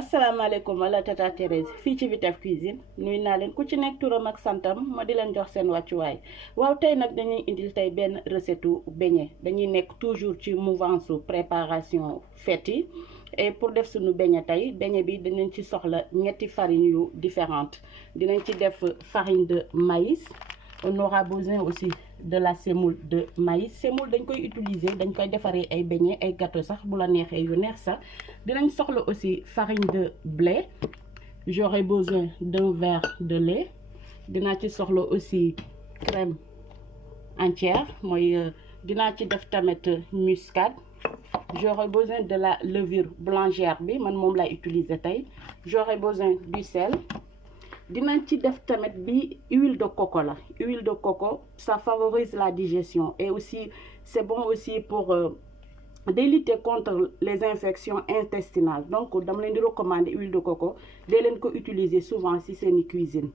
asalaamaaleykum wala tata Thérèse fii ci Vitef Cuisine nuyu naa leen ku ci nekk turam ak santam ma di leen jox seen wàccuwaay waaw tey nag dañuy indil tey benn recette beignet dañuy nekk toujours ci mouvance préparation fête yi et pour def suñu beignet tey beignet bi dinañ ci soxla ñetti farine yu différentes dinañ ci def farine de maïs. On aura besoin aussi de la semoule de maïs semoule dañ koy utiliser dañ koy defaree ay beignets ay gâteau sax bu la neexee yu neex sax dinañ soxla aussi farine de blé. J'aurai besoin d'un verre de lait dinaa ci soxla aussi crème entière mooy dinaa ci def tamit muscade. J'aurai besoin de la levure boulangère bi man moom lay utiliser tey. J'aurai besoin du sel. Dinañ ci def tamit bi huile de coco la huile de coco ça favorise la digestion et aussi c'est bon aussi pour de lutter contre les infections intestinales donc dama leen di recommander huile de coco dee leen ko utiliser souvent si seeni cuisine.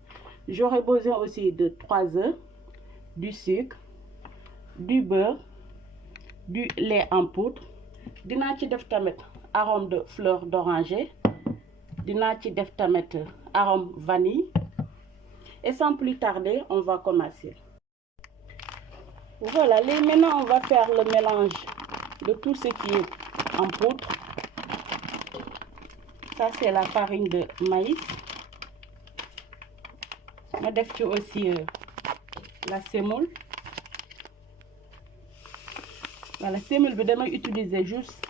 J'aurai besoin aussi de 3 œufs, du sucre, du beurre, du lait en poudre. Dinaa ci def tamit arôme de fleur d'oranger. Dinaa ci def tamit arôme vanille et sans plus tarder on va commencer. Voilà, maintenant on va faire le mélange de tout ce qui est en poudre. Ça c'est la farine de maïs. Ma def ci aussi la semoule. Voilà, semoule bi damay utiliser juste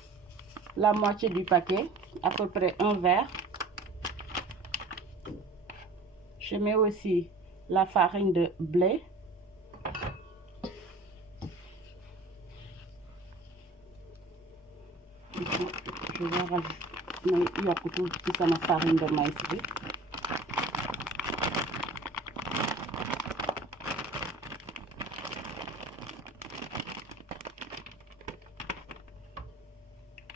la moitié du paquet, à peu près un verre. Je mets aussi la farine de blé. Je vais rajouter toute ma farine de maïs.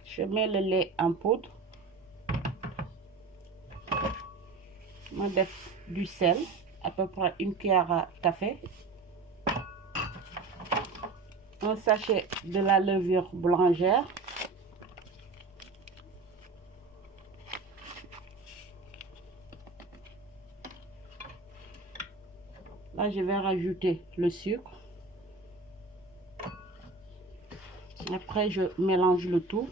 Je mets le lait en poudre. Je mets du sel, à peu près une cuillère à café. Un sachet de la levure boulangère. Là, je vais rajouter le sucre. Après, je mélange le tout.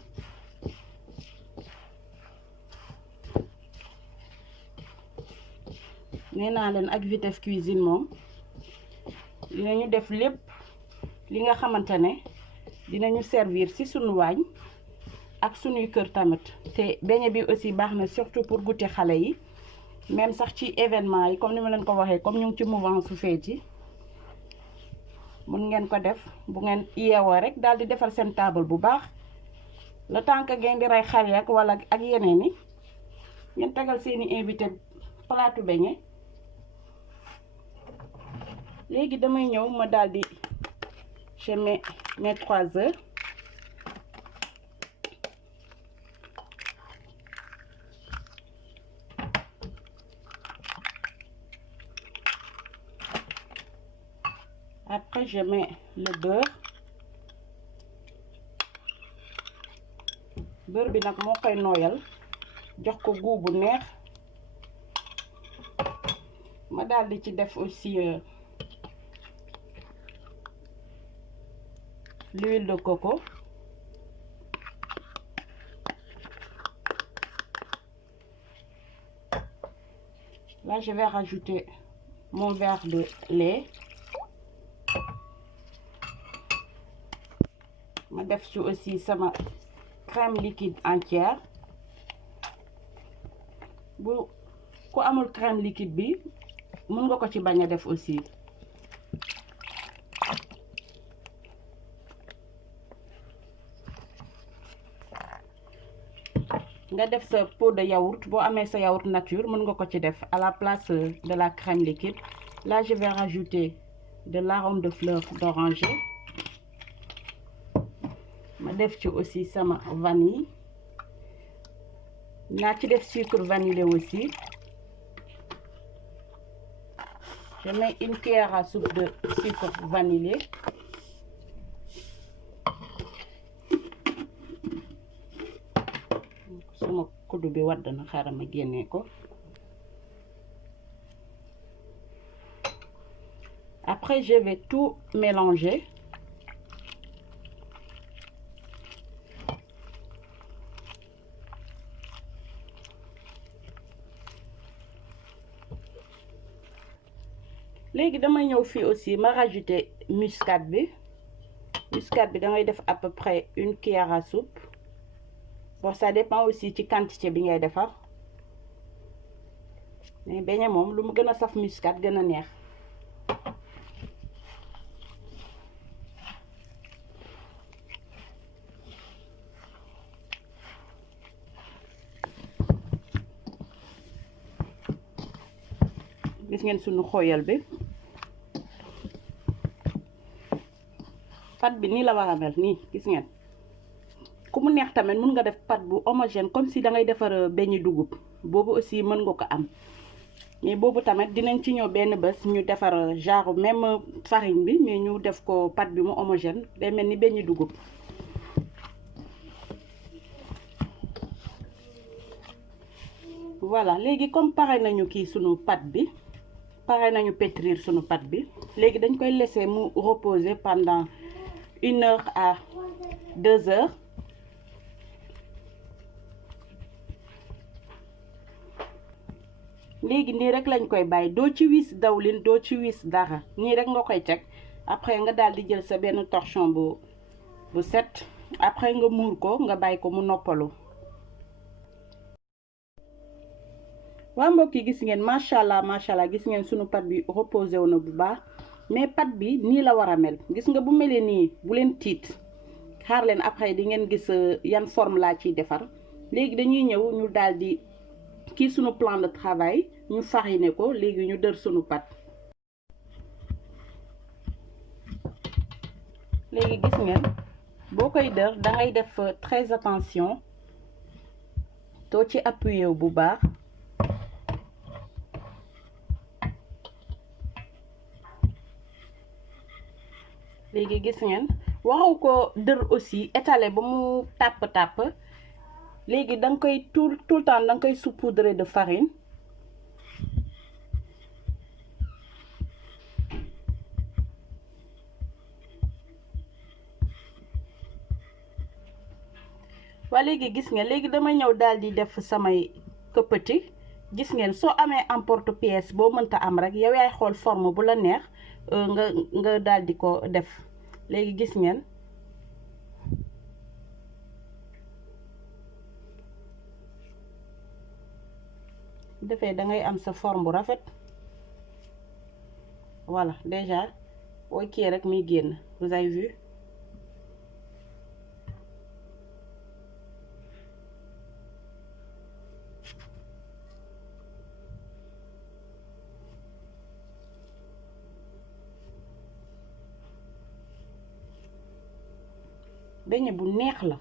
nee naa leen ak Vitef Cuisine moom dinañu def lépp li nga xamante ne dinañu servir ci sunu waañ ak sunuy kër tamit te beignet bi aussi baax na surtout pour goûter xale yi même sax ci événement yi comme ni ma leen ko waxee comme ñu ngi ci mouvance su fête yi mun ngeen ko def bu ngeen yeewoo rek daal di defar seen table bu baax le temps que ngeen di rey xar yi ak wala ak yeneen yi ngeen tegal seeni invité plaatu beignet. Léegi damay ñëw ma daldi je mets mes 3 œufs. Après je mets le beurre. Beurre bi nag moo koy nooyal jox ko goût bu neex. Ma daldi ci def aussi l'huile de coco. Là, je vais rajouter mon verre de lait. Ma def ci aussi sama crème liquide entière. Bu ku amul crème liquide bi mën nga ko ci bañ a def aussi. nga def sa pot de yaourt boo amee sa yaourt nature mën nga ko ci def à la place de la crème liquide. Là je vais rajouter de l'arôme de fleur d'oranger. ma def ci aussi sama vanille. naa ci def sucre vanillé aussi. Je mets une cuillère à soupe de sucre vanillé. kuddu bi wadd na xaaral ma génnee ko. Après je vais tout mélanger. Léegi dama ñëw fii aussi ma rajouter muscade bi. Muscade bi da ngay def à peu près une cuillère à soupe. Bon, ça dépend aussi ci quantité bi ngay defar. Mais beñe moom lu mu gën a saf muscade gën a neex. Gis ngeen sunu xoyal bi. Pat bi nii la war a mel nii gis ngeen. Ku mu neex tamit mën nga def pat bu homogène comme si da ngay defar beñi dugub boobu aussi mën nga ko am mais boobu tamit dinañ ci ñëw benn bés ñu defar genre même farine bi mais ñu def ko pat bi mu homogène day mel ni beñi dugub. Voilà léegi comme pare nañu kii sunu pat bi pare nañu pétrir sunu pat bi léegi dañ koy laisser mu reposer pendant 1 heure à 2 heures. léegi nii rek lañ koy bàyyi doo ci wis dawlin doo ci wis dara nii rek nga koy teg après nga daal di jël sa benn torchon bu set après nga muur ko nga bàyyi ko mu noppalu. waa mbokk yi gis ngeen macha allah gis ngeen sunu pat bi reposé wu na bu baax mais pat bi nii la war a mel gis nga bu melee nii bu leen tiit xaar leen après di ngeen gis yan forme laa ciy defar. léegi dañuy ñëw ñu daal di kii sunu plan de travail ñu fariner ko léegi ñu dër sunu pat. léegi gis ngeen boo koy dër da ngay def très attention doo ci appuyer wu bu baax. léegi gis ngeen waxu ko dër aussi étaler ba mu tàpp léegi da nga koy tout le temps da nga koy saupoudrer de farine. waa léegi gis ngeen léegi dama ñëw daal di def samay këppati gis ngeen soo amee emporte-pièce boo mënta am rek yow yaay xool forme bu la neex nga daal di ko def léegi gis ngeen. defee da ngay am sa forme bu rafet voilà déjà booy kii rek muy génn vous avez vu. beñe bu neex la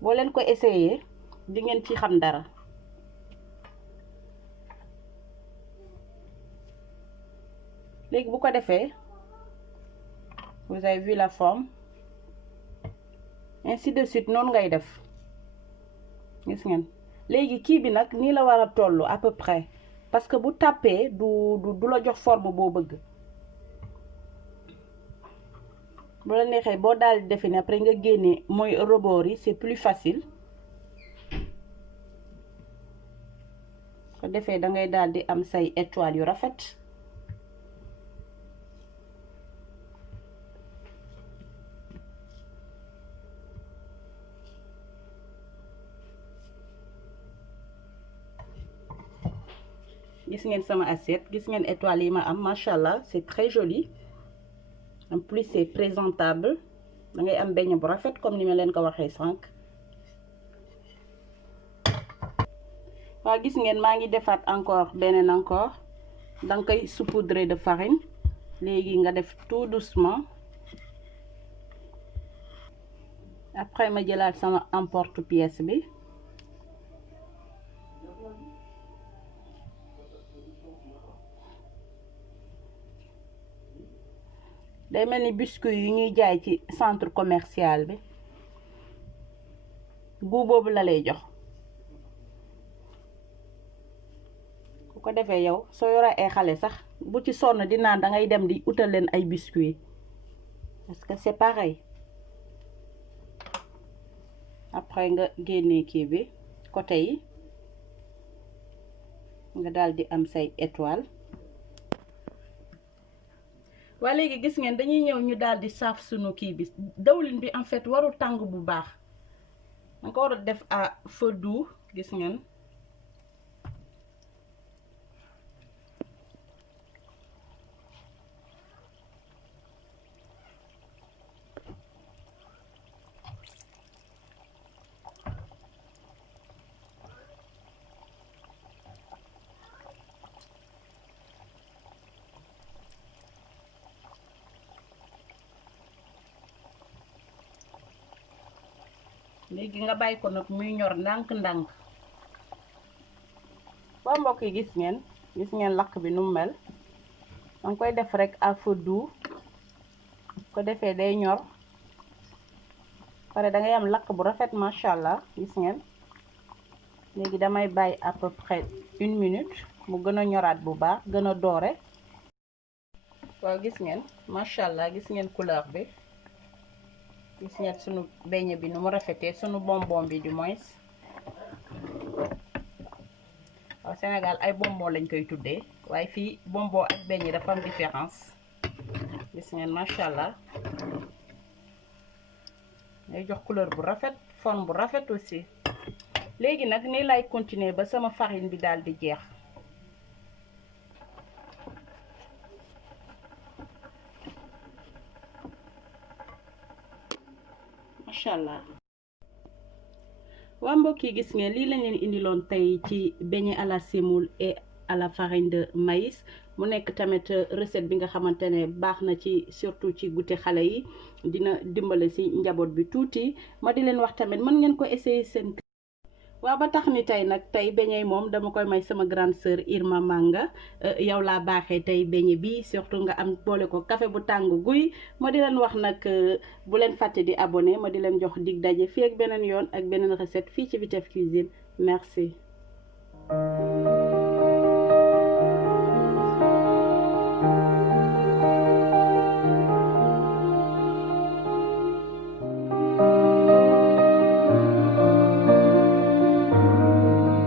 boo leen ko essayer di ngeen ci xam dara. léegi bu ko defee vous avez vu la forme ainsi de suite noonu ngay def gis ngeen. léegi kii bi nag nii la war a tollu à peu près parce que bu tàppee du la jox forme boo bëgg. bu la neexee boo daal di defee ne après nga génne mooy rebord yi c'est plus facile. ko defee da ngay daal di am say étoiles yu rafet. gis ngeen sama assiette gis ngeen étoiles yi ma am macha allah c'est très joli en plus c'est présentable da ngay am beignet bu rafet comme ni ma leen ko waxee sànq. waaw gis ngeen maa ngi defaat encore beneen encore da nga koy saupoudrer de farine léegi nga def tout doucement après ma jëlaat sama emporte-pièce bi. day mel ni biscuit yu ñuy jaay ci centre commercial bi goût boobu la lay jox. ko defee yow soo yore ay xale sax bu ci sonn di naan da ngay dem di utal leen ay biscuit parce que c'est pareil. Après nga génnee kii bi côté yi nga daal di am say étoile. waa léegi gis ngeen dañuy ñëw ñu daal di saaf sunu kii bi dawlin bi en fait warul tàng bu baax danga ko war a def à feu doux gis ngeen. léegi nga bàyyi ko nag muy ñor ndànk-ndànk. waa mbokk yi gis ngeen lakk bi nu mu mel danga koy def rek à feu doux ko defee day ñor pare da ngay am lakk bu rafet macha allah gis ngeen. léegi damay bàyyi à peu près 1 minute mu gën a ñoraat bu baax gën a doore. waaw gis ngeen macha allah gis ngeen couleur bi. gis ngeen sunu beñe bi nu mu rafetee sunu bonbon bi du moins. waaw Sénégal ay bonbon lañ koy tuddee waaye fii bonbon ak beñe dafa am différence. gis ngeen macha allah day jox couleur bu rafet forme bu rafet aussi. léegi nag nii lay continuer ba sama farine bi daal di jeex. Machallah. waa mbokk yi gis ngeen lii lañ leen indiloon tey ci beignet à la semoule et à la farine de maïs mu nekk tamit recette bi nga xamante ne baax na ci surtout ci goûter xale yi dina dimbale ci njaboot bi tuuti ma di leen wax tamit mën ngeen ko essayer seen. waaw ba tax ni tey nag tey beignet moom dama koy may sama grande sœur Irma Manga yow laa baaxee tey beignet bi surtout nga am boole ko café bu tàng guy ma di leen wax nag bu leen fàtte di abonné ma di leen jox dig daje fii ak beneen yoon ak beneen recette fii ci Vitef Cuisine merci.